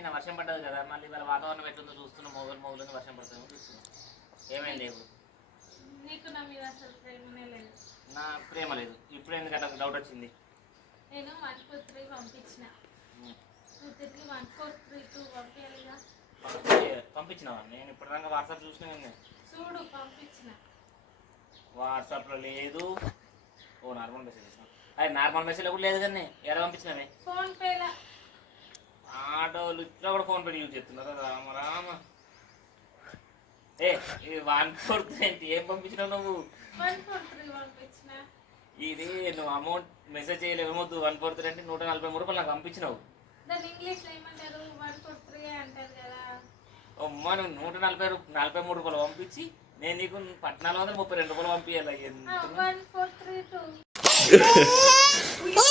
నిన్న వర్షం పడ్డది కదా, మళ్ళీ ఇవాళ వాతావరణం ఎట్లుందో చూస్తున్నాం. మొగులు వర్షం పడుతుందో చూస్తున్నాం. ఏమైంది ఇప్పుడు? నీకు నా మీద అసలు ప్రేమనే లేదు. నా ప్రేమ లేదు. ఇప్పుడు ఎందుకంటే నాకు డౌట్ వచ్చింది. నేను 1 4 3 పంపించిన, నువ్వు తిరిగి 1 4 3 2 పంపించాలిగా. పంపించినావా? నేను ఇప్పుడు దాకా వాట్సాప్ చూసినా. చూడు పంపించిన. వాట్సాప్లో లేదు. ఓ నార్మల్ మెసేజ్ ఇచ్చిన. అది నార్మల్ మెసేజ్లో కూడా లేదు కానీ ఎక్కడ పంపించినవే? ఫోన్ పేలా. ఆటోలు ఇట్లా కూడా ఫోన్ పే యూజ్ చేస్తున్నారు. రామ రామ. ఏ ఇది 1 4 3 ఏం పంపించినావు నువ్వు? 1 4 3 పంపించిన. ఇది నువ్వు అమౌంట్ మెసేజ్ చేయలేమో. 1 4 3 అంటే 143 రూపాయలు నాకు పంపించినావు. దాన్ని ఇంగ్లీష్లో ఏమంటారు? 1 4 3 అంటారు కదా. అమ్మా నువ్వు 143 రూపాయలు పంపించి నేను నీకు 1432 రూపాయలు పంపించాలి. 1 4 3 2